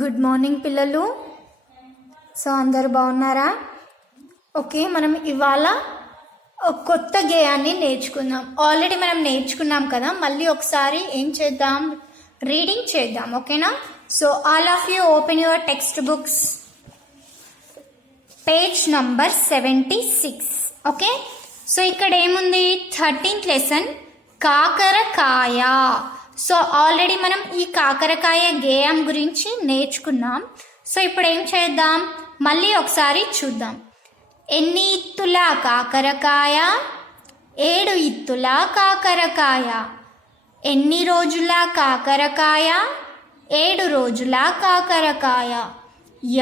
Good morning పిల్లలు. So అందరు బాగున్నారా? ఓకే, మనం ఇవాళ ఒక కొత్త గేయాన్ని నేర్చుకుందాం. ఆల్రెడీ మనం నేర్చుకున్నాం కదా, మళ్ళీ ఒకసారి ఏం చేద్దాం, రీడింగ్ చేద్దాం. ఓకేనా? So all of you open your text books, page number 76. Okay, so ఇక్కడ ఏముంది, 13th లెసన్ కాకరకాయ. సో ఆల్రెడీ మనం ఈ కాకరకాయ గేయం గురించి నేర్చుకున్నాం. సో ఇప్పుడు ఏం చేద్దాం, మళ్ళీ ఒకసారి చూద్దాం. ఎన్ని ఇత్తుల కాకరకాయ, 7 ఇత్తుల కాకరకాయ. ఎన్ని రోజుల కాకరకాయ, 7 రోజుల కాకరకాయ.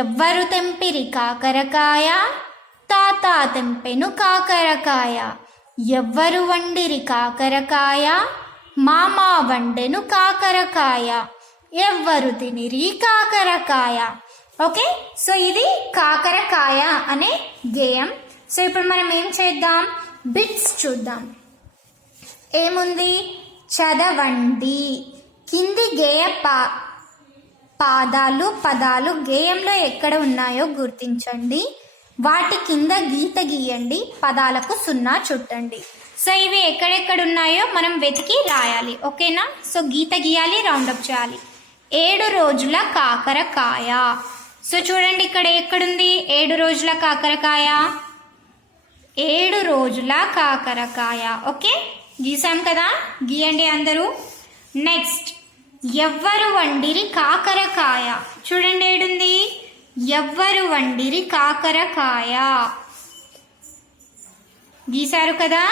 ఎవ్వరు తెంపిరి కాకరకాయ, తాత తెంపెను కాకరకాయ. ఎవ్వరు వండిరి కాకరకాయ, మామ వండెను కాకరకాయ. ఎవ్వరు తినిరి కాకరకాయ. ఓకే, సో ఇది కాకరకాయ అనే గేయం. సో ఇప్పుడు మనం ఏం చేద్దాం, బిట్స్ చూద్దాం. ఏముంది, చదవండి. కింది గేయ పదాలు గేయంలో ఎక్కడ ఉన్నాయో గుర్తించండి. వాటి కింద గీత గీయండి, పదాలకు 0 చుట్టండి. సో ఇవి ఎక్కడెక్కడ ఉన్నాయో మనం వెతికి రాయాలి. ఓకేనా? సో గీత గీయాలి, రౌండప్ చేయాలి. 7 రోజుల కాకరకాయ. సో చూడండి ఇక్కడ ఎక్కడుంది 7 రోజుల కాకరకాయ, 7 రోజుల కాకరకాయ. ఓకే, గీసాం కదా, గీయండి అందరూ. నెక్స్ట్, ఎవ్వరు వండిరి కాకరకాయ. చూడండి ఏడుంది, ఎవ్వరు వండిరి కాకరకాయ. గీసారు కదా.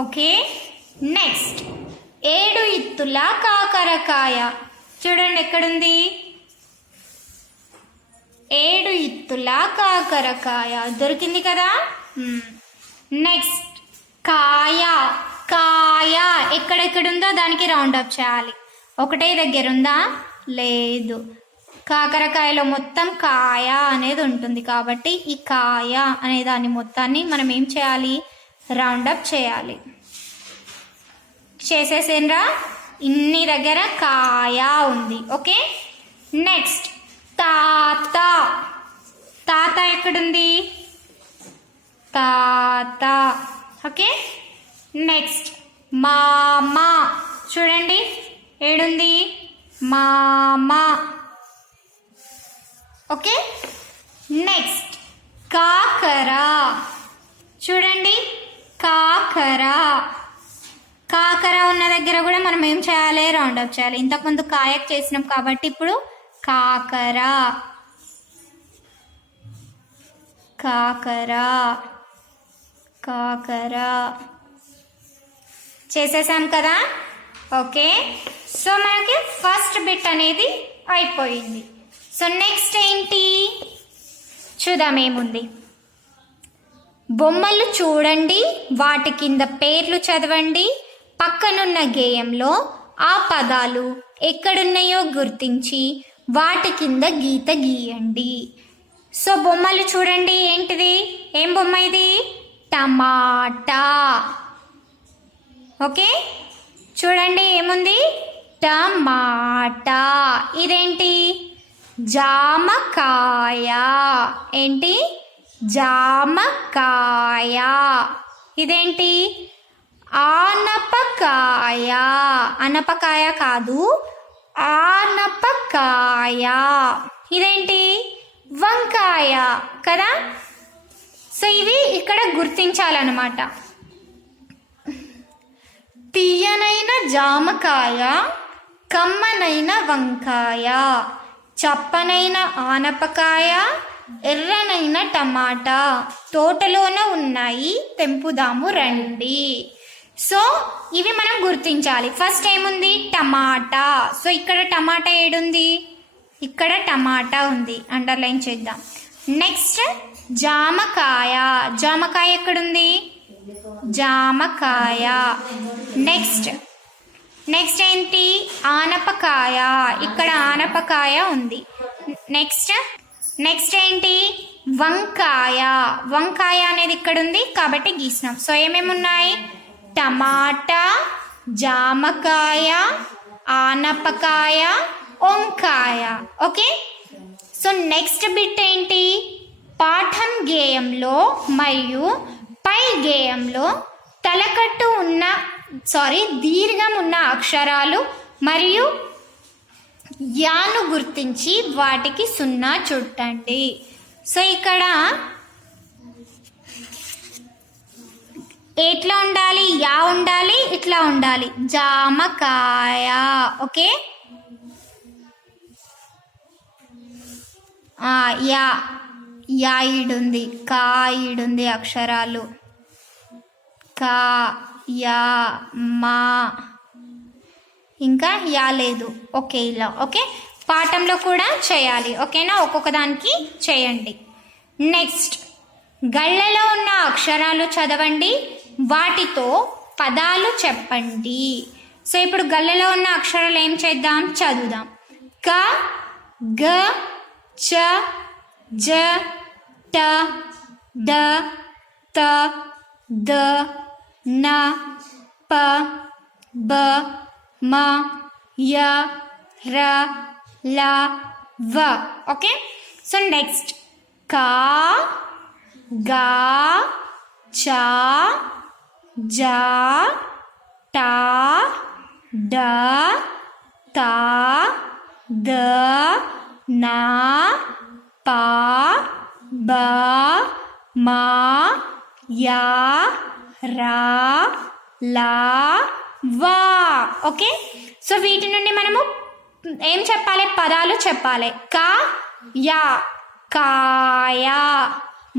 ఓకే, నెక్స్ట్, 7 ఇత్తుల కాకరకాయ. చూడండి ఎక్కడుంది, 7 ఇత్తుల కాకరకాయ. దొరికింది కదా. నెక్స్ట్, కాయ. కాయ ఎక్కడెక్కడుందో దానికి రౌండ్ అప్ చేయాలి. ఒకటే దగ్గర ఉందా, లేదు. కాకరకాయలో మొత్తం కాయ అనేది ఉంటుంది కాబట్టి ఈ కాయ అనే దాన్ని మొత్తాన్ని మనం ఏం చేయాలి, రౌండప్ చేయాలి. చేసేసేనరా, ఇన్ని దగ్గర కాయ ఉంది. ఓకే, నెక్స్ట్, తాత. తాత ఎక్కడుంది, తాత. ఓకే, నెక్స్ట్, మామ. చూడండి ఏడుంది, మామ. ఓకే, నెక్స్ట్, కాకర. చూడండి కాకర. కాకర ఉన్న దగ్గర కూడా మనం ఏం చేయాలి, రౌండప్ చేయాలి. ఇంతకుముందు కాయకు చేసినాం కాబట్టి ఇప్పుడు కాకర. కాకర కాకర చేసేసాం కదా. ఓకే, సో మనకి ఫస్ట్ బిట్ అనేది అయిపోయింది. సో నెక్స్ట్ ఏంటి చూద్దాం, ఏముంది. బొమ్మలు చూడండి, వాటి కింద పేర్లు చదవండి. పక్కనున్న గేయంలో ఆ పదాలు ఎక్కడున్నాయో గుర్తించి వాటి కింద గీత గీయండి. సో బొమ్మలు చూడండి, ఏంటిది, ఏం బొమ్మ ఇది, టమాటా. ఓకే, చూడండి ఏముంది, టమాటా. ఇదేంటి, జామకాయ. ఏంటి, జామకాయ. ఇదేంటి, ఆనపకాయ. అనపకాయ కాదు, ఆనపకాయ. ఇదేంటి, వంకాయ కదా. సో ఇవి ఇక్కడ గుర్తించాలన్నమాట. తీయనైన జామకాయ, కమ్మనైన వంకాయ, చప్పనైన ఆనపకాయ, ఎర్రనైన టమాటా, తోటలోన ఉన్నాయి తెంపుదాము రండి. సో ఇవి మనం గుర్తించాలి. ఫస్ట్ ఏముంది, టమాటా. సో ఇక్కడ టమాటా ఏడుంది, ఇక్కడ టమాటా ఉంది, అండర్లైన్ చేద్దాం. నెక్స్ట్, జామకాయ. జామకాయ ఎక్కడుంది, జామకాయ. నెక్స్ట్ ఏంటి, ఆనపకాయ. ఇక్కడ ఆనపకాయ ఉంది. నెక్స్ట్ ఏంటి, వంకాయ. వంకాయ అనేది ఇక్కడ ఉంది కాబట్టి గీసినాం. సో ఏమేమి ఉన్నాయి, టమాటా, జామకాయ, ఆనపకాయ, వంకాయ. ఓకే, సో నెక్స్ట్ బిట్ ఏంటి? పాఠం గేయంలో మరియు పై గేయంలో తలకట్టు ఉన్న దీర్ఘం ఉన్న అక్షరాలు మరియు యాను గుర్తించి వాటికి 0 చుట్టండి. సో ఇక్కడ ఎట్లా ఉండాలి? యా ఉండాలి, ఇట్లా ఉండాలి. జామకాయ. ఓకే, యా యా ఈడుంది, కా ఈడుంది అక్షరాలు. కా, యా, మా, ఇంకా యా లేదు. ఓకే, ఇలా. ఓకే, పాఠంలో కూడా చేయాలి. ఓకేనా, ఒక్కొక్క దానికి చేయండి. నెక్స్ట్, గళ్ళలో ఉన్న అక్షరాలు చదవండి, వాటితో పదాలు చెప్పండి. సో ఇప్పుడు గళ్ళలో ఉన్న అక్షరాలు ఏం చేద్దాం? చదువుదాం. క, గ, చ, జ, ట, ద, త, ద, న, ప, బ, మ, య, ర, ల, వ. ఓకే, సో నెక్స్ట్ కా, గా, చా, జా, టా, డా, తా, ద, నా, పా, బా, మా, యా, రా, లా, వా. ఓకే, సో వీటి నుండి మనము ఏం చెప్పాలి? పదాలు చెప్పాలి. కా, యా, కాయ.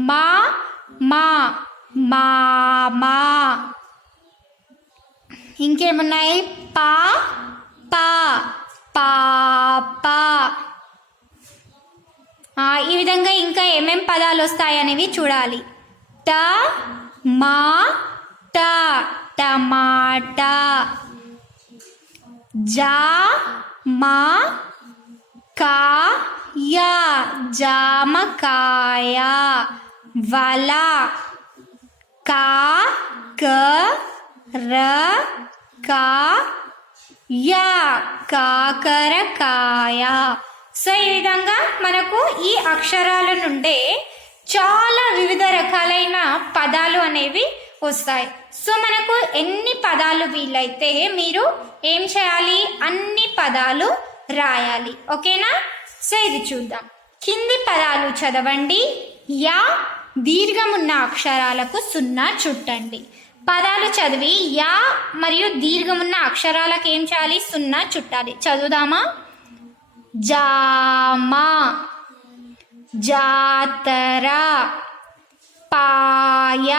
మా, మా, మామా. ఇంకేమున్నాయి? పా, పా, పాప. ఈ విధంగా ఇంకా ఏమేం పదాలు వస్తాయి అనేవి చూడాలి. ట, మా, ట, టమాటా. జా, మా, కా, యా, జామకాయ. వల, కా, క, ర, కా, యా, కాకరకాయ. సో ఈ విధంగా మనకు ఈ అక్షరాల నుండే చాలా వివిధ రకాలైన పదాలు అనేవి వస్తాయి. సో మనకు ఎన్ని పదాలు వీలైతే మీరు ఏం చేయాలి? అన్ని పదాలు రాయాలి. ఓకేనా, సో ఇది చూద్దాం. కింది పదాలు చదవండి, యా దీర్ఘమున్న అక్షరాలకు 0 చుట్టండి. పదాలు చదివి యా మరియు దీర్ఘమున్న అక్షరాలకు ఏం చేయాలి? 0 చుట్టాలి. చదువుదామా? జామా, జాతర, పాయ,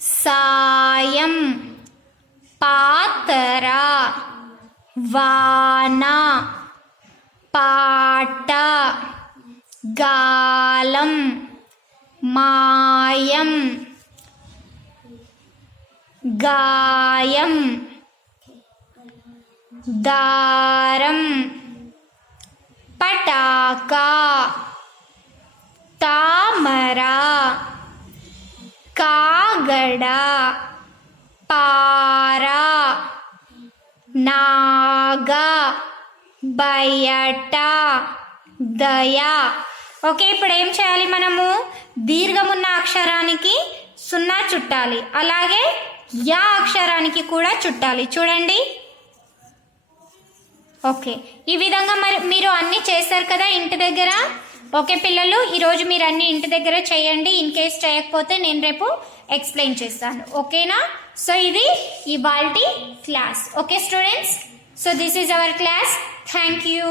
సాయం, పాతర, వాన, పాట, గాలం, మాయం, గాయం, దారం, పటాకా, తామర, కాగడ, పార, నాగ, బయట, దయ. ఓకే, ఇప్పుడు ఏం చేయాలి? మనము దీర్ఘమున్న అక్షరానికి 0 చుట్టాలి, అలాగే యా అక్షరానికి కూడా చుట్టాలి. చూడండి. ఓకే, ఈ విధంగా మరి మీరు అన్నీ చేస్తారు కదా ఇంటి దగ్గర. ఓకే పిల్లలు, ఈరోజు మీరు అన్నీ ఇంటి దగ్గర చేయండి. ఇన్ కేస్ చేయకపోతే నేను రేపు ఎక్స్ప్లెయిన్ చేస్తాను. ఓకేనా? సో ఇది ఇవాల్టి class. Okay students, so this is our class. Thank you.